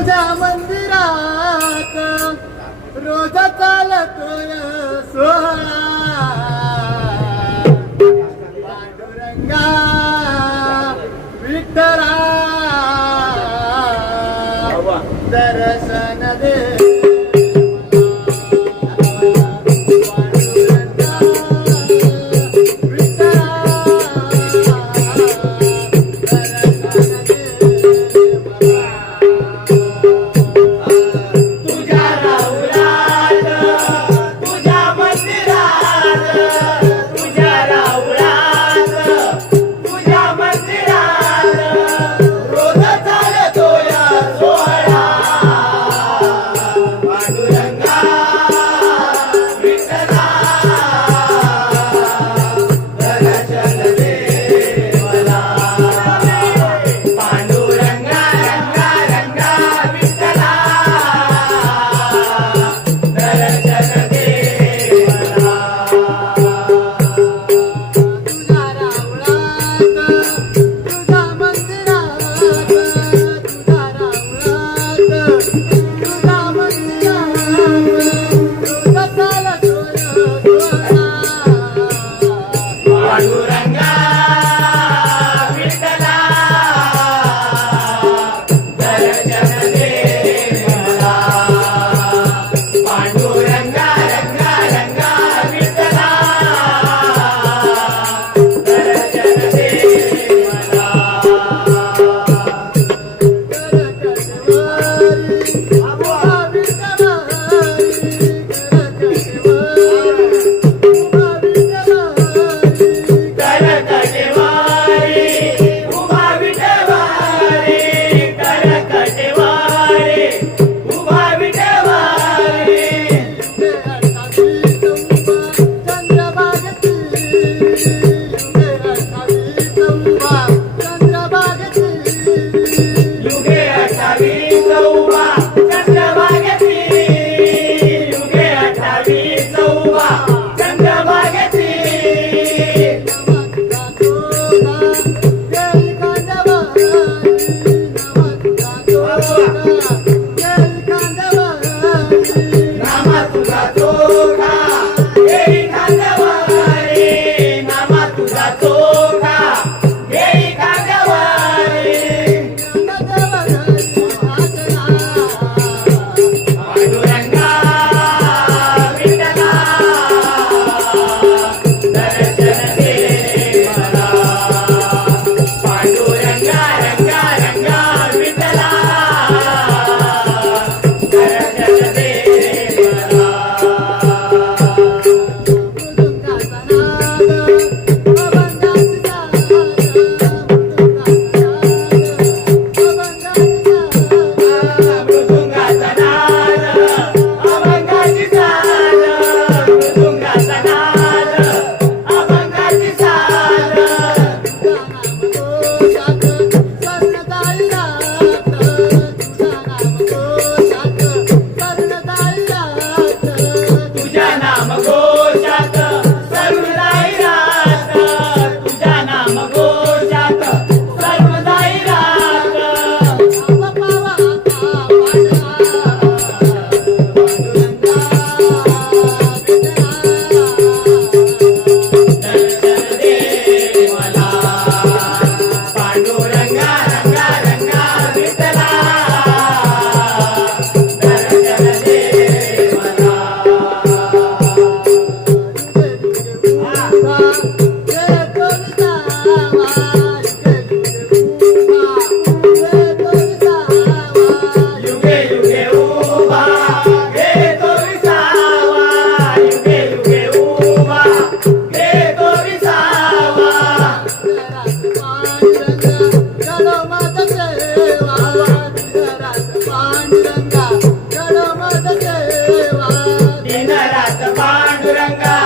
तुझ्या मंदिरात. रोज चालतोय सोहळा. पांडुरंगा विठ्ठला. दरस Yeah. పాండురంగా